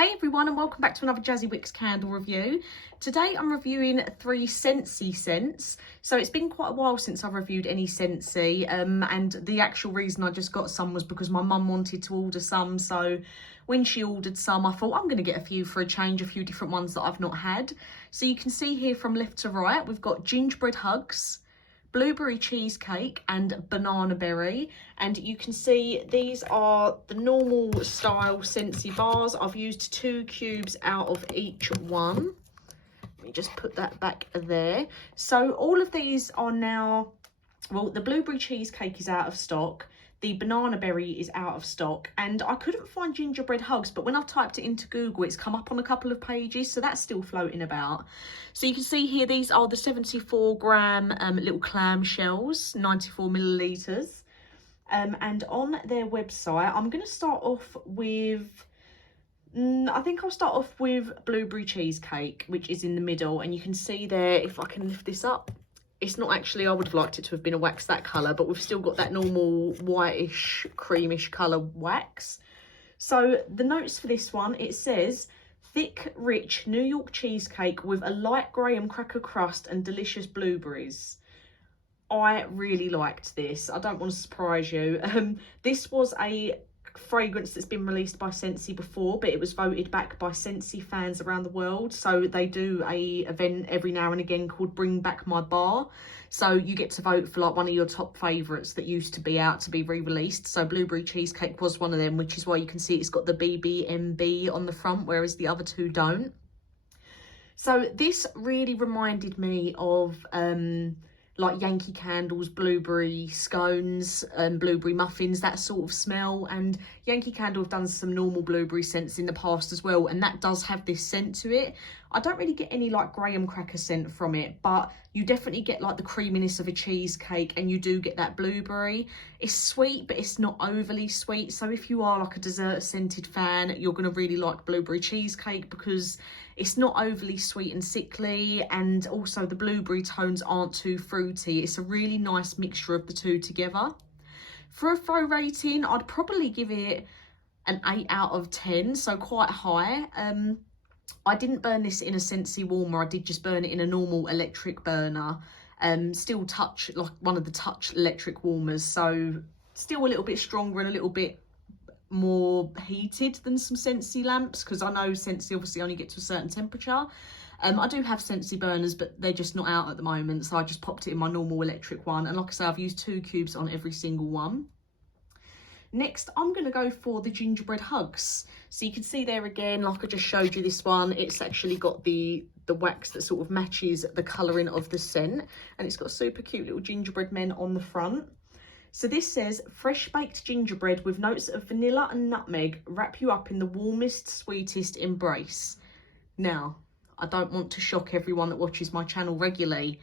Hey everyone, and welcome back to another Jazzy Wicks candle review. Today I'm reviewing 3 Scentsy scents. So it's been quite a while since I've reviewed any Scentsy, and the actual reason I just got some was because my mum wanted to order some. So when she ordered some, I thought I'm going to get a few for a change, a few different ones that I've not had. So you can see here from left to right, we've got Gingerbread Hugs, Blueberry Cheesecake and Bananaberry, and you can see these are the normal style Scentsy bars. I've used 2 cubes out of each one. Let me just put that back there. So all of these are now, well, the Blueberry Cheesecake is out of stock, the Bananaberry is out of stock, and I couldn't find Gingerbread Hugs, but when I've typed it into Google, it's come up on a couple of pages, so that's still floating about. So you can see here, these are the 74 gram little clam shells, 94 millilitres. And on their website, I'm going to start off with, I think I'll start off with Blueberry Cheesecake, which is in the middle, and you can see there, if I can lift this up, it's not actually, I would have liked it to have been a wax that colour, but we've still got that normal whitish, creamish colour wax. So the notes for this one, it says, thick, rich New York cheesecake with a light graham cracker crust and delicious blueberries. I really liked this. I don't want to surprise you. This was a fragrance that's been released by Scentsy before, but it was voted back by Scentsy fans around the world. So they do a event every now and again called Bring Back My Bar. So you get to vote for like one of your top favourites that used to be out to be re-released. So Blueberry Cheesecake was one of them, which is why you can see it's got the BBMB on the front, whereas the other two don't. So this really reminded me of like Yankee Candle's blueberry scones and blueberry muffins, that sort of smell. And Yankee Candle have done some normal blueberry scents in the past as well, and that does have this scent to it. I don't really get any like graham cracker scent from it, but you definitely get like the creaminess of a cheesecake, and you do get that blueberry. It's sweet, but it's not overly sweet. So if you are like a dessert scented fan, you're going to really like Blueberry Cheesecake because it's not overly sweet and sickly, and also the blueberry tones aren't too fruity. It's a really nice mixture of the two together. For a throw rating, I'd probably give it an 8 out of 10, so quite high. I didn't burn this in a Scentsy warmer, I did just burn it in a normal electric burner. Still touch, like one of the touch electric warmers, so still a little bit stronger and a little bit more heated than some Scentsy lamps, because I know Scentsy obviously only get to a certain temperature. I do have Scentsy burners, but they're just not out at the moment, so I just popped it in my normal electric one, and like I say, I've used 2 cubes on every single one. Next, I'm going to go for the Gingerbread Hugs. So you can see there again, like I just showed you this one, it's actually got the wax that sort of matches the colouring of the scent, and it's got super cute little gingerbread men on the front. So this says, fresh baked gingerbread with notes of vanilla and nutmeg wrap you up in the warmest, sweetest embrace. Now, I don't want to shock everyone that watches my channel regularly.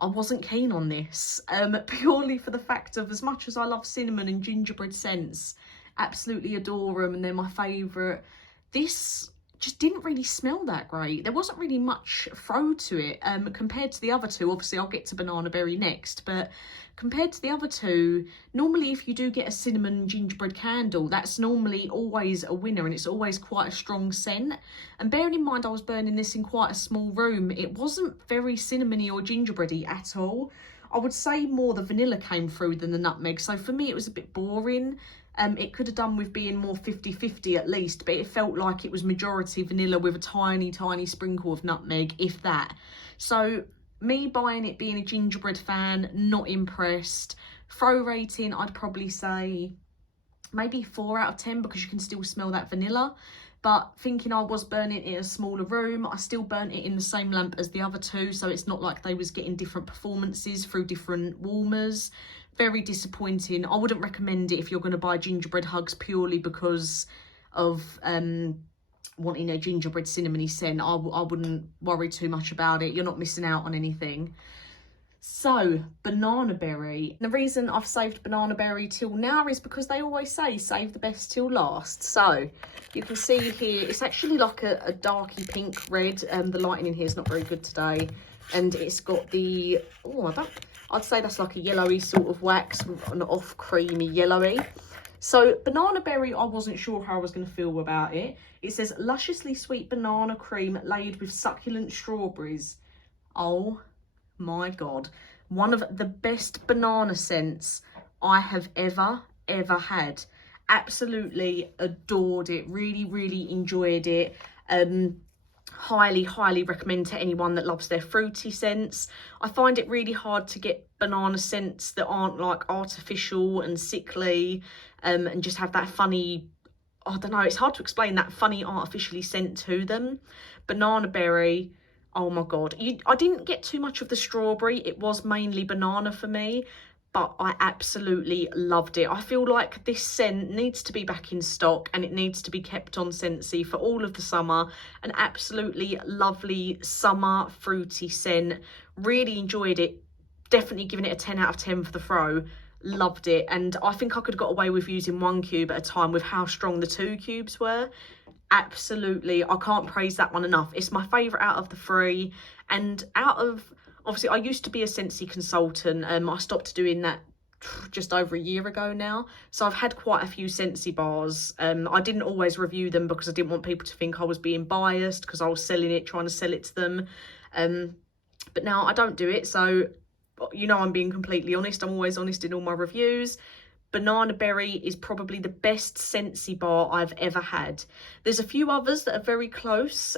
I wasn't keen on this, purely for the fact of, as much as I love cinnamon and gingerbread scents, absolutely adore them and they're my favourite, this just didn't really smell that great. There wasn't really much throw to it compared to the other two. Obviously, I'll get to Bananaberry next, but compared to the other two, normally if you do get a cinnamon gingerbread candle, that's normally always a winner, and it's always quite a strong scent. And bearing in mind I was burning this in quite a small room, it wasn't very cinnamony or gingerbready at all. I would say more the vanilla came through than the nutmeg, so for me it was a bit boring. It could have done with being more 50-50 at least, but it felt like it was majority vanilla with a tiny, tiny sprinkle of nutmeg, if that. So me buying it, being a gingerbread fan, not impressed. Throw rating, I'd probably say maybe 4 out of 10 because you can still smell that vanilla. But thinking I was burning it in a smaller room, I still burnt it in the same lamp as the other two, so it's not like they was getting different performances through different warmers. Very disappointing. I wouldn't recommend it if you're going to buy Gingerbread Hugs purely because of wanting a gingerbread cinnamony scent. I wouldn't worry too much about it. You're not missing out on anything. So, Bananaberry. The reason I've saved Bananaberry till now is because they always say save the best till last. So, you can see here, it's actually like a darky pink red. The lighting in here is not very good today. And it's got the, I'd say that's like a yellowy sort of wax, an off creamy yellowy. So Bananaberry, I wasn't sure how I was going to feel about it. It says lusciously sweet banana cream laid with succulent strawberries. Oh my God. One of the best banana scents I have ever had. Absolutely adored it. Really enjoyed it. Highly recommend to anyone that loves their fruity scents. I find it really hard to get banana scents that aren't like artificial and sickly, and just have that funny, I don't know, it's hard to explain, that funny artificially scent to them. Bananaberry, oh my God. I didn't get too much of the strawberry. It was mainly banana for me, but I absolutely loved it. I feel like this scent needs to be back in stock and it needs to be kept on Scentsy for all of the summer. An absolutely lovely summer fruity scent. Really enjoyed it. Definitely giving it a 10 out of 10 for the throw. Loved it. And I think I could have got away with using 1 cube at a time with how strong the 2 cubes were. Absolutely, I can't praise that one enough. It's my favourite out of the 3, and out of, obviously I used to be a Scentsy consultant. I stopped doing that just over a year ago now, so I've had quite a few Scentsy bars. I didn't always review them because I didn't want people to think I was being biased because I was selling it, trying to sell it to them, but now I don't do it, so you know I'm being completely honest. I'm always honest in all my reviews. Bananaberry is probably the best Scentsy bar I've ever had. There's a few others that are very close,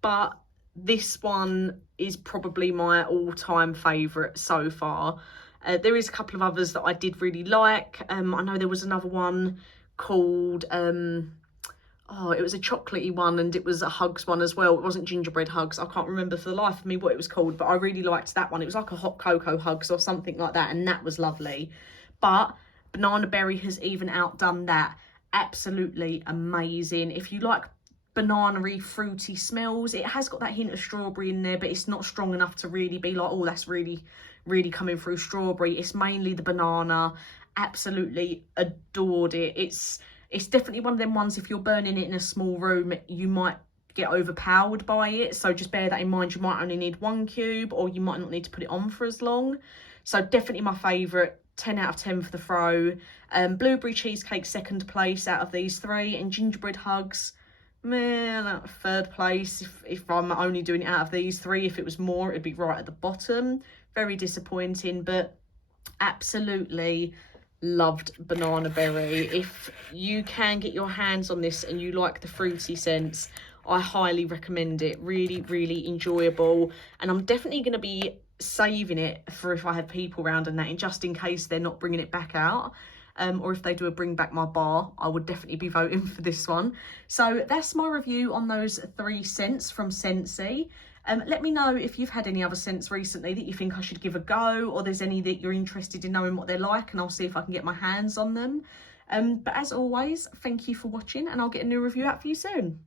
but this one is probably my all-time favourite so far. There is a couple of others that I did really like. I know there was another one called, oh, it was a chocolatey one, and it was a Hugs one as well. It wasn't Gingerbread Hugs. I can't remember for the life of me what it was called, but I really liked that one. It was like a hot cocoa Hugs or something like that, and that was lovely. But Bananaberry has even outdone that. Absolutely amazing. If you like banana-y, fruity smells, it has got that hint of strawberry in there, but it's not strong enough to really be like, oh, that's really coming through strawberry. It's mainly the banana. Absolutely adored it. It's definitely one of them ones, if you're burning it in a small room, you might get overpowered by it. So just bear that in mind. You might only need 1 cube, or you might not need to put it on for as long. So definitely my favourite. 10 out of 10 for the throw. Blueberry Cheesecake 2nd place out of these 3, and Gingerbread Hugs, man, 3rd place. If I'm only doing it out of these 3, if it was more, it'd be right at the bottom. Very disappointing, but absolutely loved Bananaberry. If you can get your hands on this and you like the fruity scents, I highly recommend it. Really enjoyable, and I'm definitely going to be saving it for if I have people around and that, and just in case they're not bringing it back out, or if they do a bring back my bar, I would definitely be voting for this one. So that's my review on those 3 scents from Scentsy. Let me know if you've had any other scents recently that you think I should give a go, or there's any that you're interested in knowing what they're like, and I'll see if I can get my hands on them. But as always, thank you for watching, and I'll get a new review out for you soon.